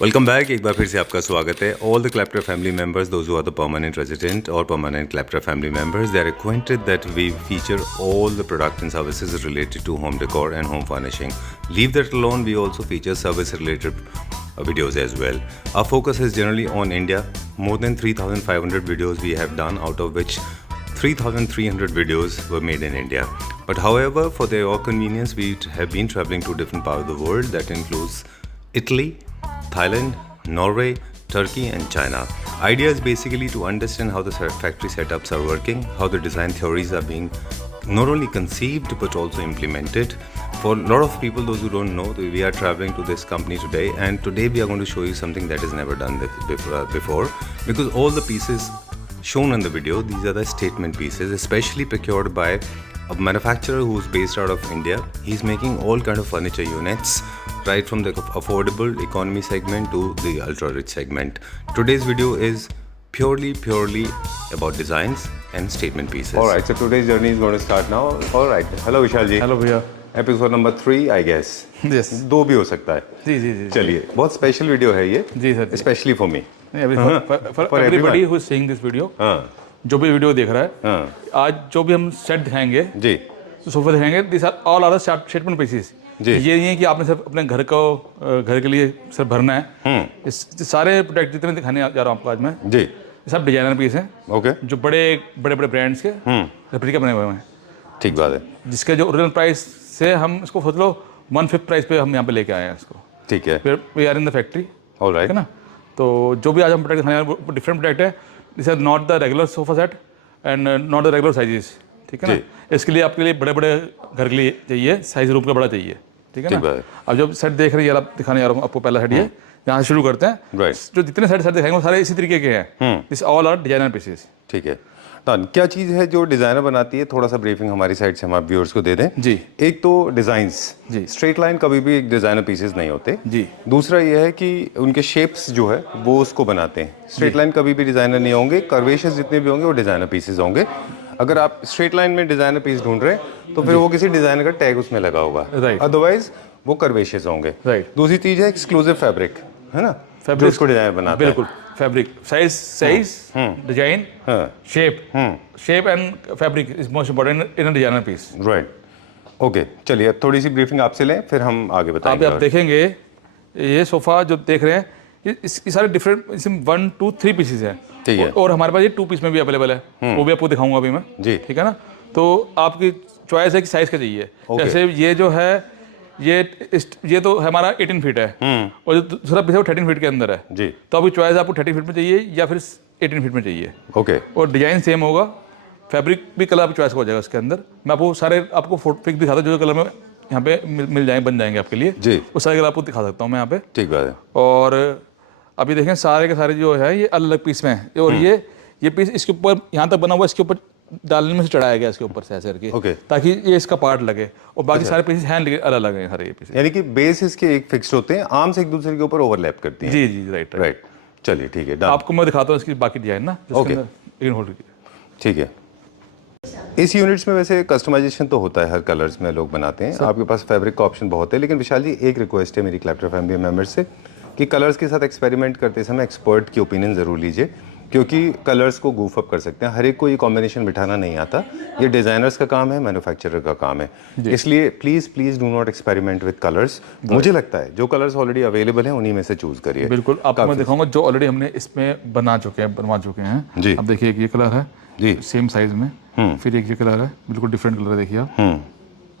Welcome back. एक बार फिर से आपका स्वागत है। All the Clapter family members, those who are the permanent resident और permanent Clapter family members, they are acquainted that we feature all the product and services related to home decor and home furnishing. Leave that alone, we also feature service related videos as well. Our focus is generally on India. More than 3,500 videos we have done, out of which 3,300 videos were made in India. But however, for your convenience, we have been traveling to different parts of the world. That includes Italy, Thailand, Norway, Turkey and China. Idea is basically to understand how the factory setups are working, how the design theories are being not only conceived but also implemented. For a lot of people, those who don't know, we are traveling to this company today, and today we are going to show you something that is never done before, because all the pieces shown in the video, these are the statement pieces, especially procured by a manufacturer who is based out of India. He's making all kind of furniture units, right from the affordable economy segment to the ultra rich segment. Today's video is purely about designs and statement pieces. All right, so today's journey is going to start now. All right, hello Vishal ji. Hello भैया। Episode number 3 I guess. Yes. 2 भी हो सकता है। जी जी जी। चलिए, बहुत special video है ये। जी sir. Specially for me. For everybody who is seeing this video. जो भी वीडियो देख रहा है, आज जो भी हम सेट दिखाएंगे जी, सोफा दिखाएंगे, this are all are statement pieces. ये नहीं है कि आपने सिर्फ अपने घर के लिए सिर्फ भरना है। इस सारे प्रोडक्ट जितने दिखाने जा रहा हूँ आपको आज मैं जी, सब डिजाइनर पीस हैं। ओके। जो बड़े ब्रांड्स के रेप्लिका बने हुए हैं। ठीक बात है। जिसके जो ओरिजिनल प्राइस से हम इसको सोच लो 1/5 प्राइस पे हम यहाँ पे लेके आए हैं इसको। ठीक है। फिर we are in the factory. Alright, है ना। तो जो भी आज हम प्रोडक्ट दिखाने हैं वो डिफरेंट प्रोडक्ट है। This are not the regular sofa set and not the regular sizes. ठीक है ना। इसके लिए आपके लिए बड़े घर के लिए चाहिए, साइज रूम का बड़ा चाहिए। ठीक है ना। अब जब सेट देख रहे हैं, आप दिखाने जा रहा हूँ आपको पहला सेट, ये यहाँ से शुरू करते हैं। जो जितने सेट दिखाएंगे वो सारे इसी तरीके के हैं। This all are designer pieces. ठीक है। क्या चीज़ है जो डिज़ाइनर बनाती है, थोड़ा सा ब्रीफिंग हमारी साइड से हम आप व्यूअर्स को दे दें जी। एक तो डिज़ाइंस जी, स्ट्रेट लाइन कभी भी एक डिज़ाइनर पीसेस नहीं होते जी। दूसरा ये है कि उनके शेप्स जो है वो उसको बनाते हैं। स्ट्रेट लाइन कभी भी डिज़ाइनर नहीं होंगे, कर्वेशंस जितने भी होंगे वो डिज़ाइनर पीसेस होंगे। अगर आप स्ट्रेट लाइन में डिज़ाइनर पीस ढूंढ रहे हैं तो फिर वो किसी डिज़ाइनर का टैग उसमें लगा होगा, अदरवाइज वो कर्वेशंस होंगे। दूसरी चीज़ है एक्सक्लूसिव फैब्रिक, है ना, फैब्रिक को डिज़ाइनर बनाता है। बिल्कुल, fabric, size, design, shape and fabric is most important in a designer piece. Right. Okay, चलिए अब थोड़ी सी ब्रीफिंग आपसे लें, फिर हम आगे बताएंगे। आप देखेंगे ये सोफा जो देख रहे हैं, इसकी सारे डिफरेंट, इसमें 1 2 3 पीसेस हैं। ठीक है। और हमारे पास ये 2 पीस में भी अवेलेबल है, वो भी आपको दिखाऊंगा अभी मैं जी। ठीक है ना। तो आपकी चॉइस है कि साइज का चाहिए। जैसे ये जो है, ये तो हमारा 18 फीट है और जो दूसरा पीस है वो 13 फीट के अंदर है जी। तो अभी चॉइस आपको 13 फीट में चाहिए या फिर 18 फीट में चाहिए। ओके। और डिजाइन सेम होगा, फैब्रिक भी कलर आपकी चॉइस हो जाएगा इसके अंदर। मैं आपको सारे आपको फोटो पिक दिखाता हूँ, जो कलर में यहाँ पे मिल जाएंगे, बन जाएंगे आपके लिए जी। वो सारे कलर आपको दिखा सकता हूँ मैं यहाँ पे। ठीक बात है। और अभी देखें सारे के सारे जो है ये अलग अलग पीस में है। और ये पीस इसके ऊपर यहाँ तक बना हुआ, इसके ऊपर डालने में से चढ़ाया गया इसके ऊपर से ऐसे करके, ताकि ये इसका पार्ट लगे। और बाकी सारे पीसेस हैंड अलग अलग हैं सारे ये पीसेस, यानी कि बेस इसके एक फिक्स्ड होते हैं, आर्म्स एक दूसरे के ऊपर ओवरलैप करती हैं। जी जी, राइट। चलिए ठीक है, आपको मैं दिखाता हूँ इसकी बाकी डिजाइन ना। ओके, ठीक है। इस यूनिट्स में वैसे कस्टमाइजेशन तो होता है, हर कलर्स में लोग बनाते हैं। आपके पास फैब्रिक का ऑप्शन बहुत है, लेकिन विशाल जी एक रिक्वेस्ट है मेरी क्लैप्टर फैमिली मेंबर्स से कि कलर्स के साथ एक्सपेरिमेंट करते समय एक्सपर्ट की ओपिनियन ज़रूर लीजिए, क्योंकि कलर्स को गूफ अप कर सकते हैं। हर एक को ये कॉम्बिनेशन बिठाना नहीं आता। ये डिज़ाइनर्स का काम है, मैन्युफैक्चरर का काम है। इसलिए please do not experiment with colours. मुझे लगता है जो कलर्स ऑलरेडी अवेलेबल हैं उन्हीं में से चूज़ करिए। बिल्कुल, आपको मैं दिखाऊंगा जो ऑलरेडी हमने इसमें बनवा चुके हैं जी। अब देखिए ये कलर है जी, सेम साइज में। फिर एक ये कलर है, बिल्कुल डिफरेंट कलर है, देखिए आप।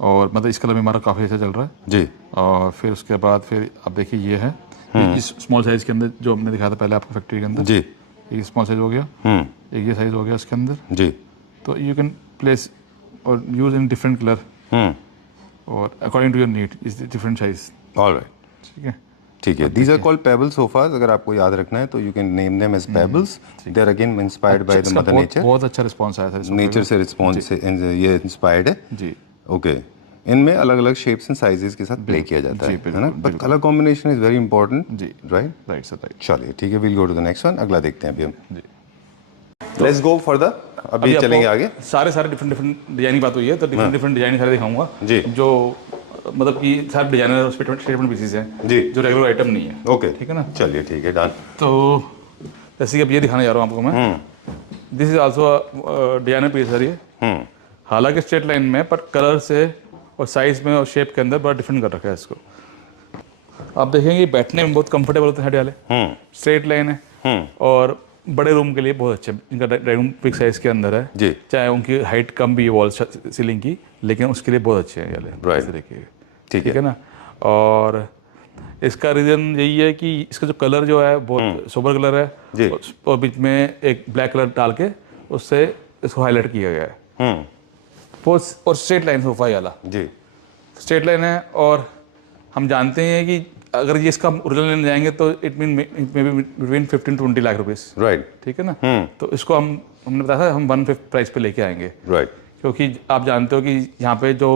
और मतलब इस कलर में हमारा काफ़ी अच्छा चल रहा है जी। और फिर उसके बाद फिर आप देखिए ये है इस स्मॉल साइज के अंदर जो हमने दिखाया था पहले आपको फैक्ट्री के अंदर जी। एक स्मॉल साइज हो गया, एक ये साइज हो गया इसके अंदर जी। तो यू कैन प्लेस और यूज इन डिफरेंट कलर और according to your need is different size. Alright, ठीक है। ठीक है। These are called pebble sofas. अगर आपको याद रखना है तो you can name them as pebbles. They are again inspired by the mother nature. बहुत अच्छा रिस्पांस आया था, नेचर से रिस्पांस से ये इंस्पायर्ड है जी। ओके। इनमें अलग अलग शेप्स एंड साइजेस के साथ प्ले किया जाता है ना, but colour combination is very important जी। Right sir, right. चलिए ठीक है, will go to the next one. अगला देखते हैं अभी हम जी। लेट्स गो फॉर द, अभी चलेंगे आगे। सारे डिफरेंट डिजाइन की बात हुई है, तो डिफरेंट डिजाइन सारे दिखाऊंगा जी। जो मतलब कि सारे डिजाइनर स्टेटमेंट पीसेस हैं जी, जो रेगुलर आइटम नहीं है। ओके, ठीक है ना। चलिए ठीक है, डन। तो जैसे कि अब ये दिखाने जा रहा हूँ आपको मैं, this is also designer piece है ये। हालांकि स्ट्रेट लाइन में, पर कलर से और साइज में और शेप के अंदर बड़ा डिफरेंट कर रखा है इसको। आप देखेंगे बैठने में बहुत कंफर्टेबल होते हैं वाले, स्ट्रेट लाइन है और बड़े रूम के लिए बहुत अच्छे। इनका ड्राइंग रूम बिग साइज के अंदर है जी, चाहे उनकी हाइट कम भी है वॉल सीलिंग की, लेकिन उसके लिए बहुत अच्छे हैं ये वाले, इस तरह के। ठीक है ना। और इसका रीज़न यही है कि इसका जो कलर जो है बहुत सोबर कलर है जी, और बीच में एक ब्लैक कलर डाल के उससे इसको हाईलाइट किया गया है। बहुत और स्ट्रेट लाइन सोफा ये वाला जी, स्ट्रेट लाइन है। और हम जानते हैं कि अगर ये इसका ओरिजिनल लेने जाएंगे तो it mean between 15 to 20 lakh rupees. Right, ठीक है ना। तो इसको हमने बताया था हम 1/5 प्राइस पे लेके आएंगे, राइट, क्योंकि आप जानते हो कि यहाँ पे जो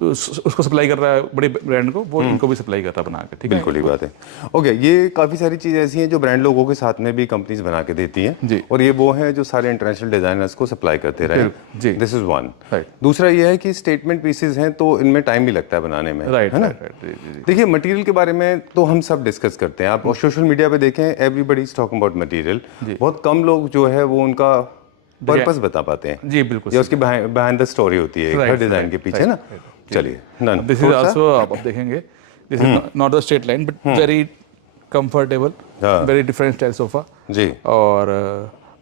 उसको सप्लाई कर रहा है बड़े ब्रांड को, वो इनको भी सप्लाई कर रहा है बना के। ठीक है, बिल्कुल ही बात है। ओके, ये काफ़ी सारी चीज़ें ऐसी हैं जो ब्रांड लोगों के साथ में भी कंपनीज बना के देती हैं जी। और ये वो हैं जो सारे इंटरनेशनल डिजाइनर्स को सप्लाई करते रहे। जी, दिस इज वन। राइट। दूसरा ये है कि स्टेटमेंट पीसेज हैं तो इनमें टाइम भी लगता है बनाने में, राइट, है ना। राइट। देखिए, मटेरियल के बारे में तो हम सब डिस्कस करते हैं। आप सोशल मीडिया पे देखें, everybody is talking about material. बहुत कम लोग जो है वो उनका पर्पस बता पाते हैं जी, बिल्कुल, या उसकी बिहाइंड द स्टोरी होती है हर डिजाइन के पीछे ना। चलिए, दिस इज आल्सो आप देखेंगे, this is not the straight line but very comfortable, very different style sofa जी। और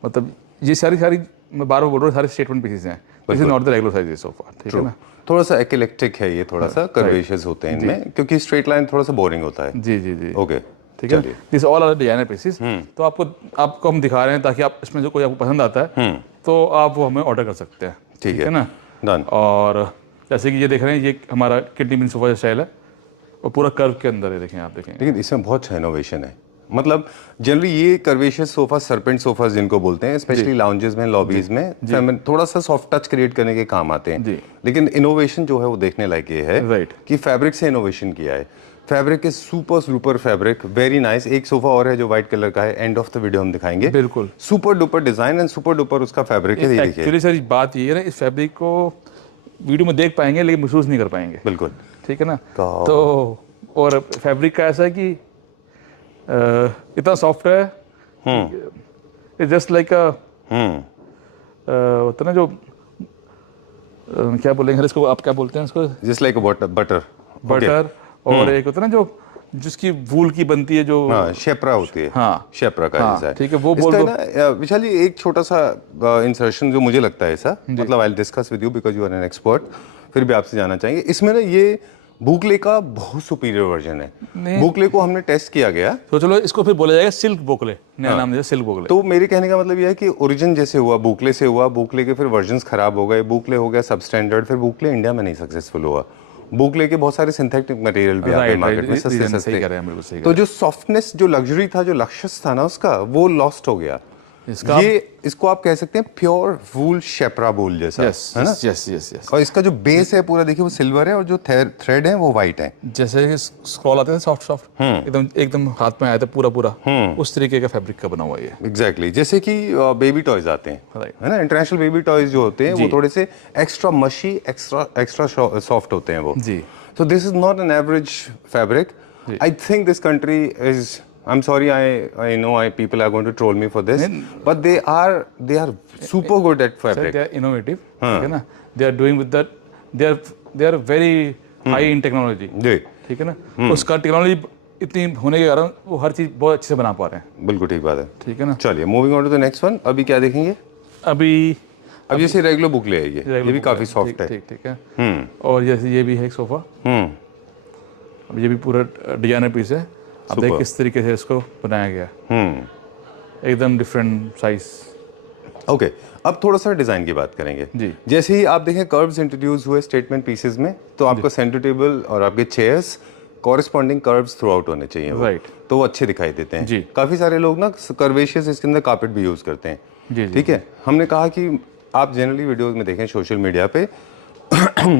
मतलब ये सारी मैं बार बार बोल रहा हूँ, सारे स्टेटमेंट पीसेस हैं। This is not the regular size sofa. ठीक है ना। थोड़ा सा एक्लेक्टिक है ये, थोड़ा सा कर्वेशियस होते हैं इनमें, क्योंकि स्ट्रेट लाइन थोड़ा सा बोरिंग होता है। जी जी जी, ओके, ठीक है। This all are designer pieces. तो आपको हम दिखा रहे हैं ताकि आप इसमें जो कोई आपको पसंद आता है तो आप वो हमें ऑर्डर कर सकते हैं। ठीक है ना, डन। और जैसे कि ये देख रहे हैं, ये हमारा किडनी बिन सोफा स्टाइल है और पूरा कर्व के अंदर है। देखें, आप देखेंगे, लेकिन इसमें बहुत अच्छा इनोवेशन है। मतलब जनरली ये कर्वेशियस सोफा, सर्पेंट सोफा जिनको बोलते हैं, स्पेशली लाउंजेस में, लॉबीज में थोड़ा सा सॉफ्ट टच क्रिएट करने के काम आते हैं। लेकिन इनोवेशन जो है वो देखने लायक ये है कि फैब्रिक से इनोवेशन किया है। Fabric is super fabric, very nice. एक सोफा और है जो व्हाइट कलर का है, एंड ऑफ द वीडियो हम दिखाएंगे। बिल्कुल super duper design and super duper उसका फैब्रिक है। एक्चुअली सर बात ये है ना, इस फैब्रिक को वीडियो में देख पाएंगे लेकिन महसूस नहीं कर पाएंगे। बिल्कुल, ठीक है ना। तो और फैब्रिक का ऐसा है कि इतना सॉफ्ट है, इट्स जस्ट लाइक होता ना जो क्या बोलेंगे इसको, आप क्या बोलते हैं इसको, जस्ट लाइक बटर और एक होता है ना जो जिसकी वूल की बनती है, जो शेपरा होती है। हाँ, शेपरा का जैसा है। ठीक है, वो बोल दो ना। विशाल, एक छोटा सा इंसर्शन जो मुझे लगता है ऐसा, मतलब I will discuss with you because you are an expert, फिर भी आपसे जानना चाहेंगे। इसमें ना ये बुकले का बहुत सुपीरियर वर्जन है। बुकले को हमने टेस्ट किया गया, तो चलो इसको फिर बोला जाएगा सिल्क बुकले, नया नाम दिया सिल्क बुकले। तो मेरे कहने का मतलब यह है कि ओरिजिन जैसे हुआ बुकले से हुआ, बुकले के फिर वर्जन्स खराब हो गए, बुकले हो गया सब स्टैंडर्ड, फिर बुकले इंडिया में नहीं सक्सेसफुल हुआ। बुकले के बहुत सारे सिंथेटिक मटेरियल भी आते हैं मार्केट में सस्ते। तो जो सॉफ्टनेस, जो लग्जरी था, जो लक्ष्यस था ना उसका, वो लॉस्ट हो गया। इसको आप कह सकते हैं प्योर वूल शेपरा वूल जैसा, है ना। यस। और इसका जो बेस है पूरा देखिए वो सिल्वर है और जो थ्रेड है वो वाइट है। जैसे स्क्रॉल आते हैं सॉफ्ट एकदम हाथ में आया था पूरा उस तरीके का फैब्रिक का बना हुआ है। एग्जैक्टली, जैसे कि बेबी टॉयज आते हैं, है ना। इंटरनेशनल बेबी टॉयज जो होते हैं वो थोड़े से एक्स्ट्रा मशी, एक्स्ट्रा सॉफ्ट होते हैं वो जी। So this is not an average fabric. I think this country is, I'm sorry, I know people are going to troll me for this, but they are super good at fabric. They are innovative, ठीक है ना. They are doing with that. They are very high in technology. जी. ठीक है ना. उसका technology इतनी होने के कारण वो हर चीज बहुत अच्छे से बना पा रहे हैं. बिल्कुल ठीक बात है. ठीक है ना. चलिए, moving on to the next one. अभी क्या देखेंगे? अभी जैसे रेगुलर बुकले है ये भी काफी सॉफ्ट है. ठीक है. और जैसे ये भी है एक सोफा. अब ये भी पूरा डिजाइनर पीस है. अब देख किस तरीके से इसको बनाया गया, एकदम डिफरेंट साइज। ओके, अब थोड़ा सा डिजाइन की बात करेंगे जी। जैसे ही आप देखें कर्व्स इंट्रोड्यूस हुए स्टेटमेंट पीसेस में, तो आपका सेंटर टेबल और आपके chairs corresponding curves through out होने चाहिए, राइट। तो वो अच्छे दिखाई देते हैं जी। काफी सारे लोग ना कर्वेशियस इसके अंदर कार्पेट भी यूज करते हैं जी। ठीक है, हमने कहा कि आप जनरली वीडियोस में देखें सोशल मीडिया पे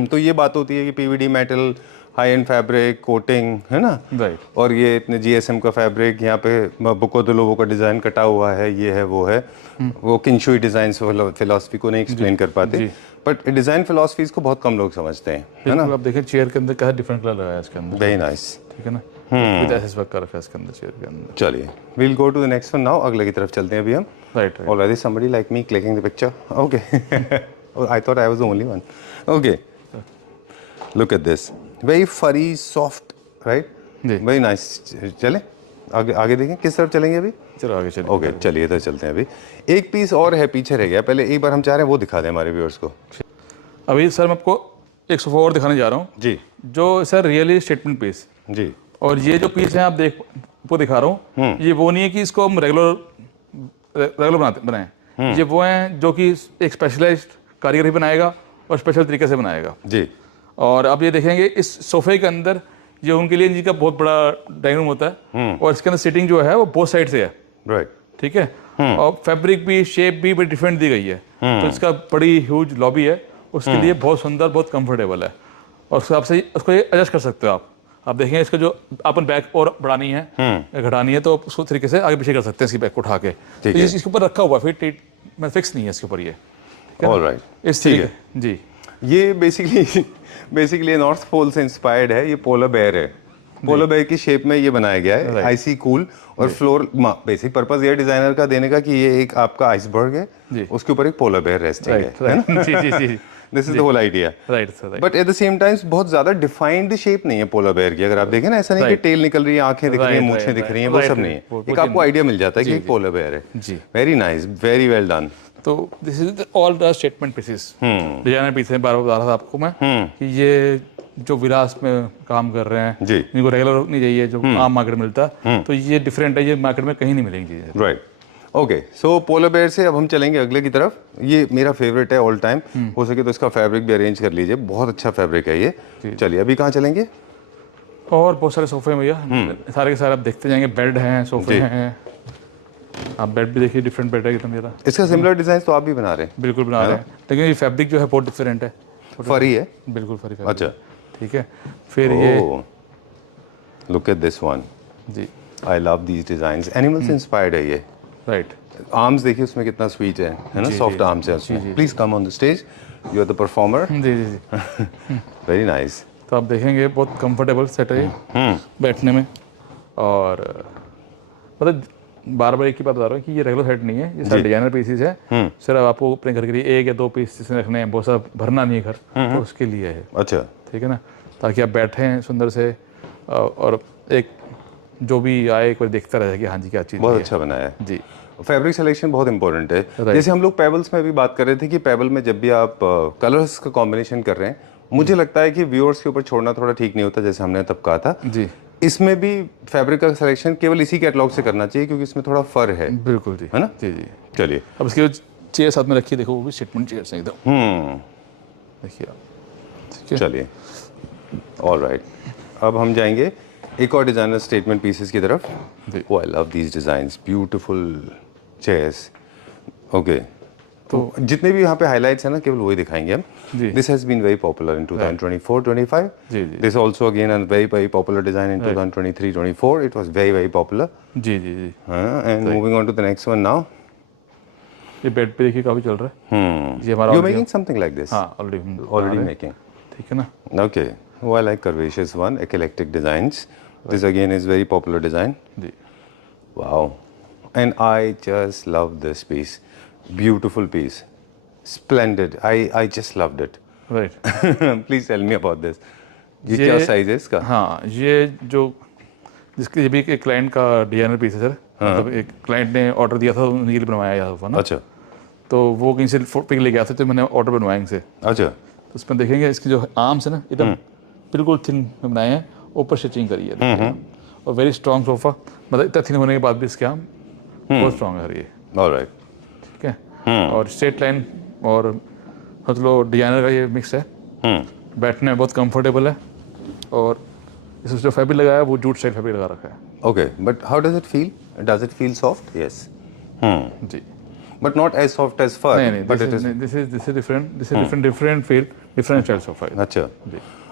तो ये बात होती है कि PVD metal, high and fabric, coating, है ना, राइट। और ये इतने GSM का फैब्रिक, यहाँ पे बुको द लोगो का डिज़ाइन कटा हुआ है, ये है वो है। वो किंशुई डिज़ाइन फिलॉसफी को नहीं एक्सप्लेन कर पाते, बट डिज़ाइन फिलॉसफीज को बहुत कम लोग समझते हैं, है ना। आप देखिए चेयर के अंदर क्या डिफरेंट कलर लगाया है इसके अंदर, वेरी नाइस, ठीक है ना, विद एसेस वर्क कर रखा है इसके अंदर चेयर के अंदर। चलिए will go to the next one now, अगले की तरफ चलते हैं अभी हम। Right. Already somebody like me clicking the picture. Okay. Oh, I thought I was the only one. Okay. Look at this. Very furry, soft, right? Ji. Very nice. चले आगे आगे देखें, किस तरफ चलेंगे अभी? चलो आगे चलिए। ओके चलिए इधर चलते हैं अभी। एक पीस और है, पीछे रह गया, पहले एक बार हम चाह रहे हैं वो दिखा दें हमारे व्यूअर्स को। अभी सर मैं आपको एक सोफा और दिखाने जा रहा हूँ जी जो सर रियली स्टेटमेंट पीस। जी। और ये जो पीस है आप आपको दिखा रहा हूँ, ये वो नहीं है कि इसको हम रेगुलर बनाए, ये वो हैं जो कि एक स्पेशलाइज्ड कारीगर ही बनाएगा और स्पेशल तरीके से बनाएगा जी। और आप ये देखेंगे इस सोफे के अंदर ये उनके लिए इनका बहुत बड़ा डाइनिंग रूम होता है और इसके अंदर सीटिंग जो है वो बोथ साइड से है, राइट, ठीक है। और फैब्रिक भी, शेप भी बड़ी डिफरेंट दी गई है, तो इसका बड़ी ह्यूज लॉबी है, उसके लिए बहुत सुंदर, बहुत कंफर्टेबल है और उसके आपसे उसको एडजस्ट कर सकते हो आप देखेंगे इसका जो अपन बैक और बढ़ानी है घटानी है तो उसको तरीके से आगे पीछे कर सकते हैं इसकी बैक को उठा के, तो इसके ऊपर रखा हुआ फिर मैं फिक्स नहीं है इसके ऊपर, ये ऑलराइट, इस तरीके जी। ये बेसिकली नॉर्थ पोल से इंस्पायर्ड है, ये पोलर बेयर है, पोलर बेयर की शेप में ये बनाया गया है, आइसी कूल और फ्लोर। बेसिक पर्पस ये डिजाइनर का देने का कि ये एक आपका आइसबर्ग है, उसके ऊपर एक पोलर बेयर रेस्टिंग है, जी जी जी। This is the whole idea, right. But at the same times बहुत ज्यादा डिफाइंड शेप नहीं है पोलर बेयर की। अगर आप देखें ना, ऐसा नहीं कि टेल निकल रही है, आंखें दिख रही हैं, मूंछें दिख रही हैं, वो सब नहीं है, एक आपको आइडिया मिल जाता है कि एक पोलर बेयर है जी। Very nice, very well done. तो this is all the statement pieces, designer piece है। बार बार बता रहा था आपको मैं कि ये जो विलास में काम कर रहे हैं जी, इनको रेगुलर नहीं चाहिए जो आम मार्केट में मिलता है, तो ये डिफरेंट है, ये मार्केट में कहीं नहीं मिलेंगी चीजें, राइट। ओके, सो पोलर बेयर से अब हम चलेंगे अगले की तरफ। ये मेरा फेवरेट है ऑल टाइम, हो सके तो इसका फैब्रिक भी अरेंज कर लीजिए, बहुत अच्छा फैब्रिक है ये। चलिए अभी कहाँ चलेंगे? और बहुत सारे सोफे हैं भैया, सारे के सारे आप देखते जाएंगे, बेड हैं, सोफे हैं, आप बेड भी देखिए, डिफरेंट बेड है एकदम मेरा। इसका सिमिलर डिजाइन तो आप भी बना रहे हैं? बिल्कुल बना रहे हैं, लेकिन ये फैब्रिक जो है बहुत डिफरेंट है, फरी है, बिल्कुल फरी फैब्रिक। अच्छा ठीक है, फिर ये लुक एट दिस वन जी, I love these designs, animal से इंस्पायर्ड है ये, राइट। आर्म्स देखिए उसमें कितना स्वीट है ना, सॉफ्ट आर्म्स है उसमें। Please come on the stage, you are the performer. जी जी जी, वेरी नाइस। तो आप देखेंगे बहुत कंफर्टेबल सेट है ये बैठने में, और मतलब बार बार एक ही बात बता रहा हूँ कि ये रेगुलर सेट नहीं है, ये सारे डिजाइनर पीसेस है, सिर्फ आपको अपने घर के लिए एक या दो पीस जिसमें रखने हैं, बहुत सारा भरना नहीं है घर, तो उसके लिए है। अच्छा, ठीक है ना, ताकि आप बैठें सुंदर से और एक जो भी आए एक बार देखता रहे कि हाँ जी क्या चीज़। बहुत अच्छा बनाया है जी। फैब्रिक सिलेक्शन बहुत इंपॉर्टेंट है। जैसे हम लोग पेबल्स में भी बात कर रहे थे कि पेबल में जब भी आप कलर्स का कॉम्बिनेशन कर रहे हैं, मुझे लगता है कि व्यूअर्स के ऊपर छोड़ना थोड़ा ठीक नहीं होता, जैसे हमने तब कहा था जी। इसमें भी फैब्रिक का सिलेक्शन केवल इसी कैटलॉग से करना चाहिए क्योंकि इसमें थोड़ा फर है। बिल्कुल जी, है ना? जी जी। चलिए अब इसके चेयर साथ में रखिए, देखो वो भी स्टेटमेंट चेयर से एकदम, देखिए आप। चलिए, ऑलराइट, अब हम जाएंगे एक और डिजाइनर स्टेटमेंट पीसेस की तरफ। Oh I love these designs, beautiful chairs. Okay, तो जितने भी यहाँ पे हाइलाइट्स हैं ना, केवल वही दिखाएंगे हम। This has been very popular in 2024-25। This also again a very popular design in 2023-24। It was very popular. जी जी जी। And moving on to the next one now. ये बेड पे देखिए काफी चल रहा है। ये हमारा you making something like this? हां, ऑलरेडी मेकिंग। ठीक है ना? Okay, oh I like curvaceous one, eclectic designs. This again is very popular design. जी. Wow, and I just love this piece. Beautiful piece, splendid. I just loved it. Right. Please tell me about this. ये क्या size है इसका? हाँ, ये जो जिसके ये भी एक क्लाइंट का डिजाइनर पीस है सर, मतलब एक क्लाइंट ने ऑर्डर दिया था, उनके लिए बनवाया गया था ना। अच्छा। तो वो कहीं से पिक ले गया था, तो मैंने ऑर्डर बनवाया इनसे। अच्छा। तो उसमें देखेंगे इसकी जो आर्म्स है ना, एकदम बिल्कुल थिन बनाए हैं, ऊपर स्टिचिंग करी है, और वेरी स्ट्रॉन्ग सोफा, मतलब इतना थिन होने के बाद भी इसके आर्म बहुत स्ट्रॉन्ग है ये। ऑलराइट, ठीक है। और स्ट्रेट लाइन और मतलब डिजाइनर का ये मिक्स है, बैठने में बहुत कंफर्टेबल है, और इसमें जो फैब्रिक लगाया है वो जूट स्टाइल फैब्रिक लगा रखा है। Okay, but how does it feel? Does it feel soft? Yes. जी, but not as soft as fur. नहीं, but this is different. This is different feel, different style sofa. अच्छा।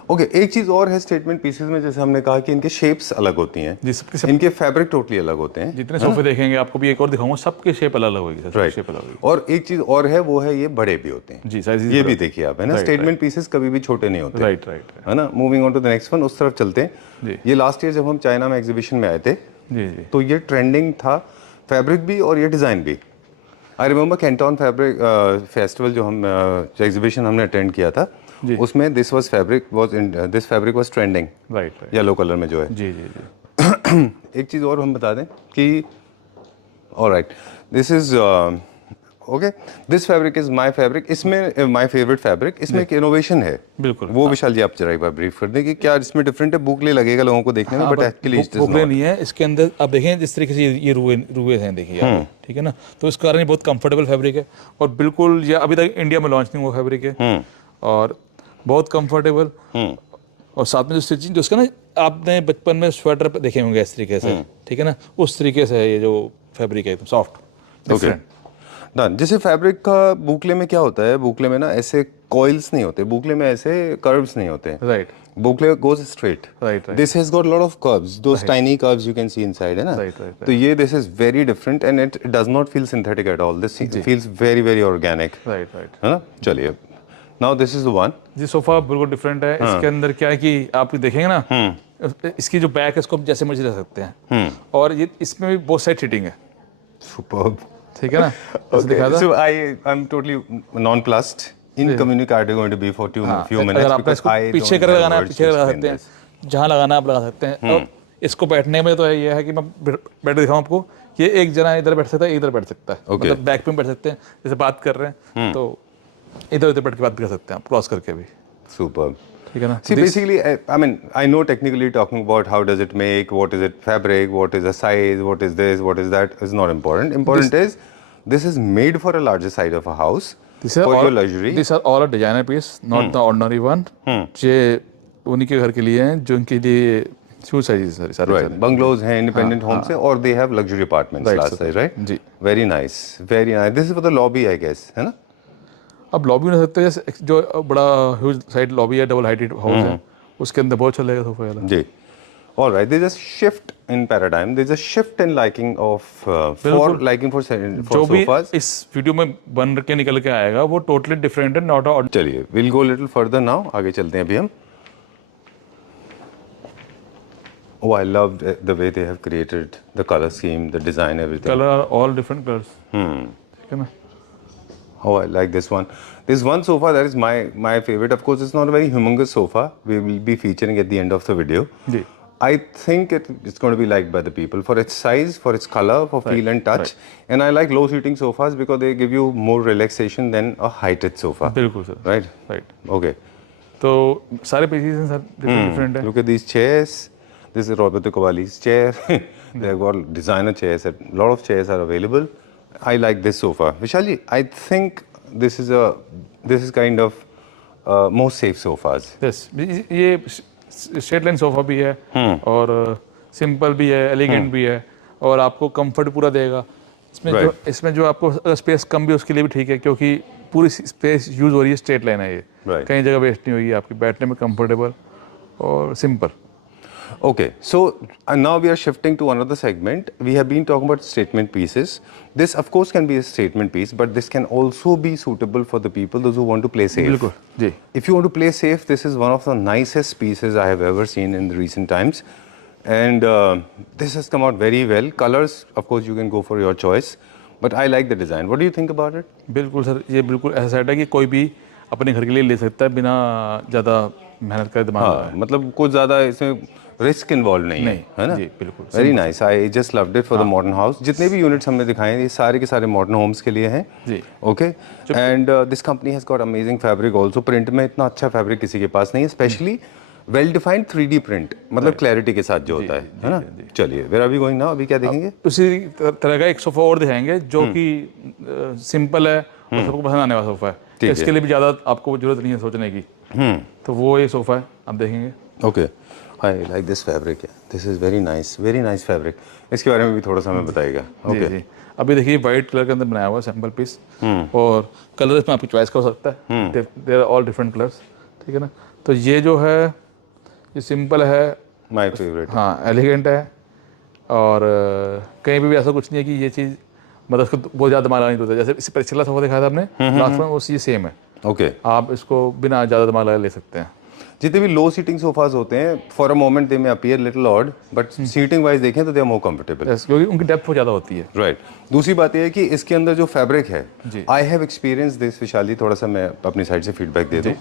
Okay, एक चीज और है स्टेटमेंट पीसेस में, जैसे हमने कहा कि इनके शेप्स अलग होती हैं जी, सबके सब इनके फैब्रिक टोटली अलग होते हैं। जितने सोफे देखेंगे आपको भी एक और दिखाऊंगा, सबके शेप अलग अलग होगी सर, राइट, शेप अलग होगी। और एक चीज और है, वो है ये बड़े भी होते हैं जी, साइज ये भी देखिए आप, है ना, स्टेटमेंट पीसेस कभी भी छोटे नहीं होते। राइट राइट है ना। Moving on to the next one, उस तरफ चलते हैं। जी। ये लास्ट ईयर जब हम चाइना में एग्जीबिशन में आए थे, जी जी तो ये ट्रेंडिंग था, फैब्रिक भी और ये डिज़ाइन भी। I remember Canton fabric festival जो हम एग्जीबिशन हमने अटेंड किया था, उसमें this fabric was trending, right yellow colour में जो है। जी जी जी एक चीज़ और हम बता दें कि alright, this is okay, this fabric is my fabric, इसमें माय फेवरेट फैब्रिक, इसमें एक इनोवेशन है। बिल्कुल। वो विशाल जी आप जरा एक बार ब्रीफ कर दें कि क्या इसमें डिफरेंट है। बुकले लगेगा लोगों को देखने में, बट एक्चुअली बुकले नहीं है इसके अंदर। आप देखें जिस तरीके से ये रुए हैं, देखिए आप, ठीक है ना, तो इस कारण ये बहुत कंफर्टेबल फैब्रिक है, और बिल्कुल ये अभी तक इंडिया में लॉन्च नहीं हुआ फैब्रिक है, और बहुत कंफर्टेबल। और साथ में जो स्टिचिंग, जो उसका ना, आपने बचपन में स्वेटर देखे होंगे इस तरीके से, ठीक है ना, उस तरीके से है ये जो फैब्रिक है, एकदम सॉफ्ट। Okay done. जैसे फैब्रिक का बुकले में क्या होता है, बुकले में ना ऐसे कॉइल्स नहीं होते, बुकले में ऐसे कर्व्स नहीं होते। Right. Boucle goes straight. Right. This has got lot of curves, those tiny curves you can see inside, है ना। तो ये this is very different and it does not feel synthetic at all, this feels very very organic. Right right, है ना। चलिए, now this is the one. जी sofa बिल्कुल different है। इसके अंदर क्या है कि आप देखेंगे ना, इसकी जो बैक है इसको जैसे मर्जी रख सकते हैं, और ये इसमें भी बहुत साइड सीटिंग है। सुपर्ब, ठीक है ना। so I'm totally nonplussed. Incommunicado going to be for few minutes अगर आपको इसको पीछे कर लगाना है, पीछे लगा सकते हैं, जहाँ लगाना है आप लगा सकते हैं। और इसको बैठने में तो ये है कि मैं बैठ दिखाऊं आपको, ये एक जना इधर बैठ सकता है, एक इधर बैठ सकता है, मतलब बैक पे बैठ सकते हैं, जैसे बात कर रहे हैं तो इधर उधर बैठ के बात भी कर सकते हैं आप, क्रॉस करके भी। Superb. ठीक है ना। See, basically, I mean, I know technically talking about how does it make, what is it fabric, what is the size, what is this, what is that is not important. Important is this is made for a larger side of a house, for your luxury. These are all a designer piece, not the ordinary one. ये उन्हीं के घर के लिए हैं, जो उनके लिए huge sizes है सारे। Right. Bungalows हैं, independent homes हैं, और they have luxury apartments last size, right? Ji. Very nice, very nice. This is for the lobby, I guess, है ना? अब लॉबी में सकते हैं, जैसे जो बड़ा ह्यूज साइड लॉबी है, डबल हाइटेड हाउस है, उसके अंदर बहुत चलेगा सोफा वाला। जी। All right, there's a shift in paradigm. There's a shift in liking of for जो भी sofas. इस वीडियो में बन के निकल के आएगा वो टोटली डिफरेंट है, नॉट अ। चलिए, we'll go a little further now. आगे चलते हैं अभी हम। Oh, I loved the way they have created the color scheme, the design, everything. Colour are all different colours. ठीक है ना। Oh, I like this one. There's one sofa that is my favorite. Of course, it's not a very humongous sofa. We will be featuring at the end of the video. जी। I think it's going to be liked by the people for its size, for its color, for feel and touch. And I like low seating sofas because they give you more relaxation than a heighted sofa. बिल्कुल sir. Right? Right. Okay. तो सारे pieces हैं sir, different है। Look at these chairs. This is Roberto Cavalli's chair. They've got designer chairs. A lot of chairs are available. I like this sofa. Vishal ji, I think this is kind of most safe sofas. Yes, ये straight line sofa भी है, और simple भी है, elegant भी है, और आपको कंफर्ट पूरा देगा। इसमें जो आपको अगर स्पेस कम भी उसके लिए भी ठीक है, क्योंकि पूरी स्पेस यूज हो रही है, स्ट्रेट लाइन है ये, कहीं जगह वेस्ट नहीं होगी आपकी, बैठने में कंफर्टेबल और simple. Okay, so now we are shifting to another segment. We have been talking about statement pieces. This, of course, can be a statement piece, but this can also be suitable for the people, those who want to play safe. बिल्कुल जी। If you want to play safe, this is one of the nicest pieces I have ever seen in the recent times. And this has come out very well. Colors, of course, you can go for your choice. But I like the design. What do you think about it? बिल्कुल sir, ये बिल्कुल ऐसा set है कि कोई भी अपने घर के लिए ले सकता है बिना ज़्यादा मेहनत का, दिमाग लगाए। मतलब कुछ ज़्यादा इसमें रिस्क इन्वॉल्व नहीं है ना। जी बिल्कुल। Very nice, I just loved it for the modern house. जितने भी यूनिट्स हमने दिखाए हैं, ये सारे के सारे मॉडर्न होम्स के लिए हैं। जी। Okay, and this company has got amazing fabric also. Print में इतना अच्छा फैब्रिक किसी के पास नहीं है, specially well defined 3D print, मतलब क्लैरिटी के साथ जो होता है ना। चलिए, where are we going now? अभी क्या देखेंगे? उसी तरह का एक सोफा और दिखाएंगे जो कि सिंपल है और सबको पसंद आने वाला सोफा है। इसके लिए भी ज़्यादा आपको जरूरत नहीं है सोचने की, तो वो ये सोफा है, आप देखेंगे। Okay, I like this fabric, this is very nice fabric. इसके बारे में भी थोड़ा सा हमें बताइएगा। ओके जी। अभी देखिए वाइट कलर के अंदर बनाया हुआ सैंपल पीस, और कलर इसमें आपकी चॉइस का हो सकता है, they are all different colours. ठीक है ना। तो ये जो है ये सिंपल है, माय फेवरेट। हाँ एलिगेंट है, और कहीं पे भी ऐसा कुछ नहीं है कि ये चीज़ मतलब उसको बहुत ज़्यादा दिमाग नहीं होता। जैसे इससे पिछला सोफा दिखाया था आपने लास्ट में, वो चीज़ सेम है। ओके, आप इसको बिना ज़्यादा दिमाग लगाए ले सकते हैं। जितने भी लो सीटिंग सोफाज होते हैं, for a moment they may appear little odd, but seating wise देखें तो दे आर मोर कंफर्टेबल, क्योंकि उनकी डेप्थ बहुत ज़्यादा होती है। राइट। दूसरी बात यह है कि इसके अंदर जो फैब्रिक है, जी। आई हैव एक्सपीरियंस दिस विशाल जी, थोड़ा सा मैं अपनी साइड से फीडबैक दे दूं,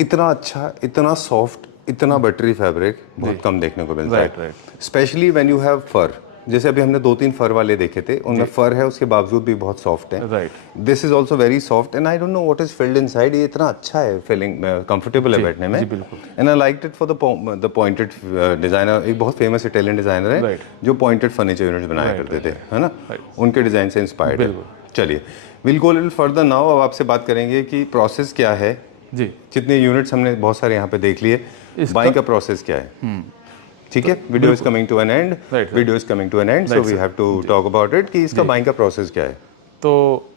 इतना अच्छा, इतना सॉफ्ट, इतना बटरी फैब्रिक बहुत कम देखने को मिलता है, स्पेशली व्हेन यू हैव फर। जैसे अभी हमने 2-3 फर वाले देखे थे, उनमें फर है, उसके बावजूद भी बहुत सॉफ्ट है। Right, this is also very soft and I don't know what is filled inside. ये इतना अच्छा है, फीलिंग कंफर्टेबल है बैठने में, and I liked it for the pointed designer. एक बहुत फेमस इटालियन डिजाइनर है जो पॉइंटेड फर्नीचर यूनिट्स बनाया करते थे, है ना, उनके डिजाइन से इंस्पायर्ड है। चलिए, will go little further now. अब आपसे बात करेंगे कि प्रोसेस क्या है जी। जितने यूनिट्स हमने बहुत सारे यहाँ पे देख लिए, बाइंग का प्रोसेस क्या है? ठीक है, video is coming to an end, video is coming to an end, so we have to talk about it कि इसका बाइंग का प्रोसेस क्या है। तो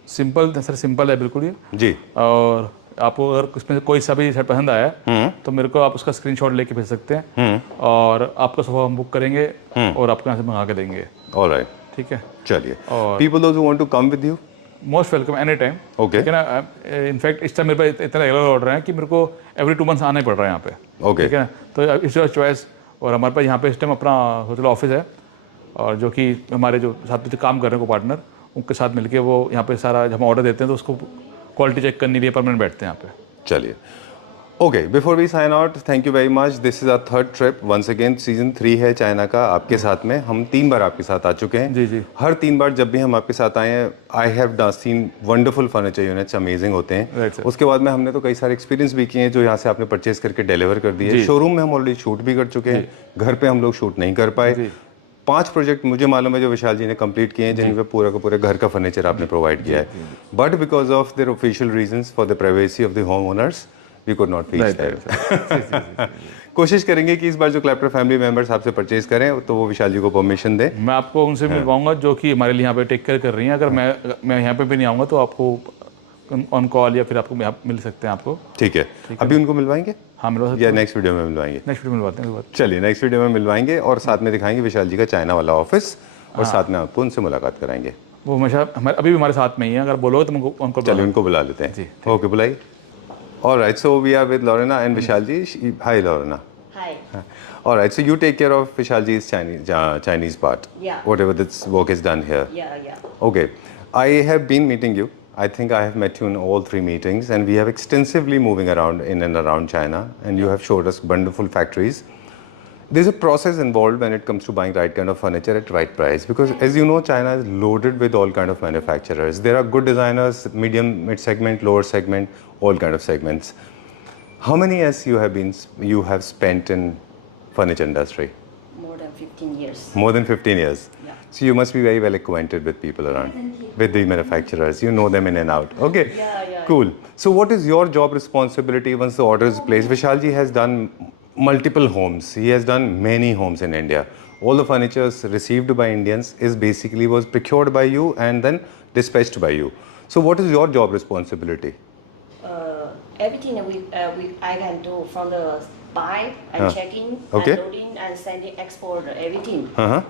सिंपल सर, सिंपल है बिल्कुल ये जी। और आपको अगर उसमें से कोई सा भी शर्ट पसंद आया तो मेरे को आप उसका स्क्रीनशॉट लेके भेज सकते हैं, और आपका सोफा हम बुक करेंगे और आपको यहाँ से मंगा के देंगे। ऑलराइट, ठीक है। चलिए, और people those who want to come with you, most welcome any time. Okay, ठीक है ना। इनफैक्ट इस टाइम मेरे पास इतना रेगुलर ऑर्डर है कि मेरे को एवरी 2 मंथ्स आना ही पड़ रहा है यहाँ पे। ओके, ठीक है ना, तो इट्स योर चॉइस। और हमारे पास यहाँ पे इस टाइम अपना होटल ऑफिस है, और जो कि हमारे जो साथ में काम कर रहे हैं को पार्टनर, उनके साथ मिलके वो यहाँ पे सारा जब हम ऑर्डर देते हैं तो उसको क्वालिटी चेक करने के लिए परमानेंट बैठते हैं यहाँ पे। चलिए, okay, before we sign out, thank you very much. This is our third trip, once again season 3 है चाइना का आपके साथ में। हम 3 बार आपके साथ आ चुके हैं। जी जी। हर 3 बार जब भी हम आपके साथ आए हैं, I have seen wonderful furniture units, amazing होते हैं। Right, उसके बाद में हमने तो कई सारे एक्सपीरियंस भी किए हैं जो यहाँ से आपने परचेज करके डिलीवर कर दिए। शोरूम में हम ऑलरेडी शूट भी कर चुके हैं, घर पे हम लोग शूट नहीं कर पाए। 5 प्रोजेक्ट मुझे मालूम है जो विशाल जी ने कंप्लीट किए हैं, जिन पे पूरा का पूरा घर का फर्नीचर आपने प्रोवाइड किया है, but because of their official reasons for the privacy of the home owners we could not reach there. कोशिश करेंगे कि इस बार जो क्लैप्टर फैमिली मेंबर्स आपसे परचेज करें तो वो विशाल जी को परमिशन दें। मैं आपको उनसे मिलवाऊंगा जो कि हमारे लिए यहाँ पे टेक केयर कर रही हैं। अगर मैं यहाँ पे भी नहीं आऊँगा तो आपको ऑन कॉल या फिर आपको यहाँ मिल सकते हैं आपको। ठीक है, अभी उनको मिलवाएंगे? हाँ, मिलवा सकते या नेक्स्ट वीडियो में मिलवाएंगे? नेक्स्ट वीडियो मिलवाते हैं। चलिए, नेक्स्ट वीडियो में मिलवाएंगे और साथ में दिखाएंगे विशाल जी का चाइना वाला ऑफिस, और साथ में आपको उनसे मुलाकात कराएंगे। वो हमेशा अभी भी हमारे साथ में ही है, अगर बोलोगे तो उनको चलिए, उनको बुला लेते हैं। ओके, बुलाइए। Alright, so we are with Lorena and Vishal ji. Hi, Lorena. Hi. Alright, so you take care of Vishal ji's Chinese part. Yeah. Whatever this work is done here. Yeah. Okay, I have been meeting you. I think I have met you in all 3 meetings, and we have extensively moving around in and around China, and you have showed us wonderful factories. There's a process involved when it comes to buying right kind of furniture at right price, because as you know, China is loaded with all kind of manufacturers. There are good designers, medium, mid segment, lower segment, all kind of segments. How many years you have spent in furniture industry? More than 15 years. More than 15 years. Yeah. So you must be very well acquainted with people around, with the manufacturers. You know them in and out. Okay. Yeah. Cool. So what is your job responsibility once the order is placed? Vishal ji has done multiple homes. He has done many homes in India. All the furniture received by Indians was procured by you and then dispatched by you. So what is your job responsibility? Everything I can do, from the buy and checking, Okay. and loading and sending, export, everything. And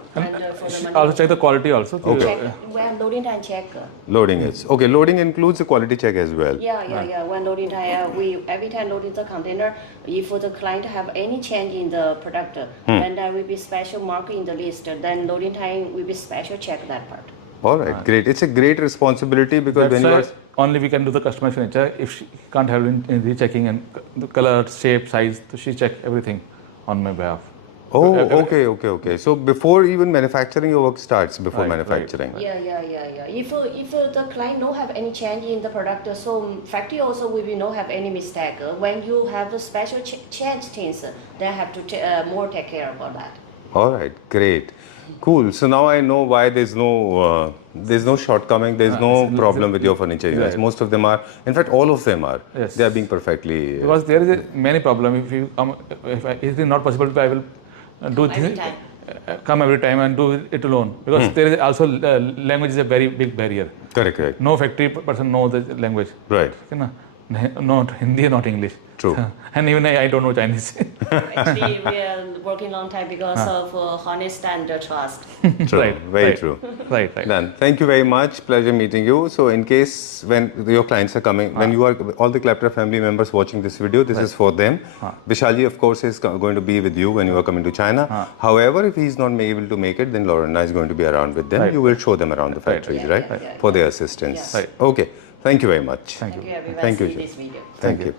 for the money. also check the quality also. Check, when loading and check. Loading is okay. Loading includes a quality check as well. Yeah. When loading time, we every time loading the container, if the client have any change in the product, then there will be special mark in the list. Then loading time will be special check that part. All right, great. It's a great responsibility because when you are only we can do the customized furniture. If she can't help in rechecking and the color, shape, size, so she check everything on my behalf. Oh, okay. So before even manufacturing, your work starts before manufacturing. Yeah. If the client no have any change in the product, so factory also will no have any mistake. When you have the special change things, they have to more take care about that. All right, great, cool. So now I know why there's no shortcoming, there's no problem with your furniture units. Most of them are, in fact, all of them are. Yes. They are being perfectly. Because there is many problem. If you if it is not possible, I will do Every things. time. Come every time and do it alone, because there is also language is a very big barrier. Correct. No factory person know the language. Right. है ना, Not Hindi, not English. True. And even I don't know Chinese. Actually, we are working long time because of honest and trust. True. Right, Very right. true. Right, right. Done. Thank you very much. Pleasure meeting you. So, in case when your clients are coming, when you are all the Claptra family members watching this video, this is for them. Vishalji, of course, is going to be with you when you are coming to China. However, if he is not able to make it, then Lorena is going to be around with them. Right. You will show them around the factories, right? For their assistance. Right. Okay. Thank you very much. Thank you everyone. Thank you, See Ji. this video. Thank you.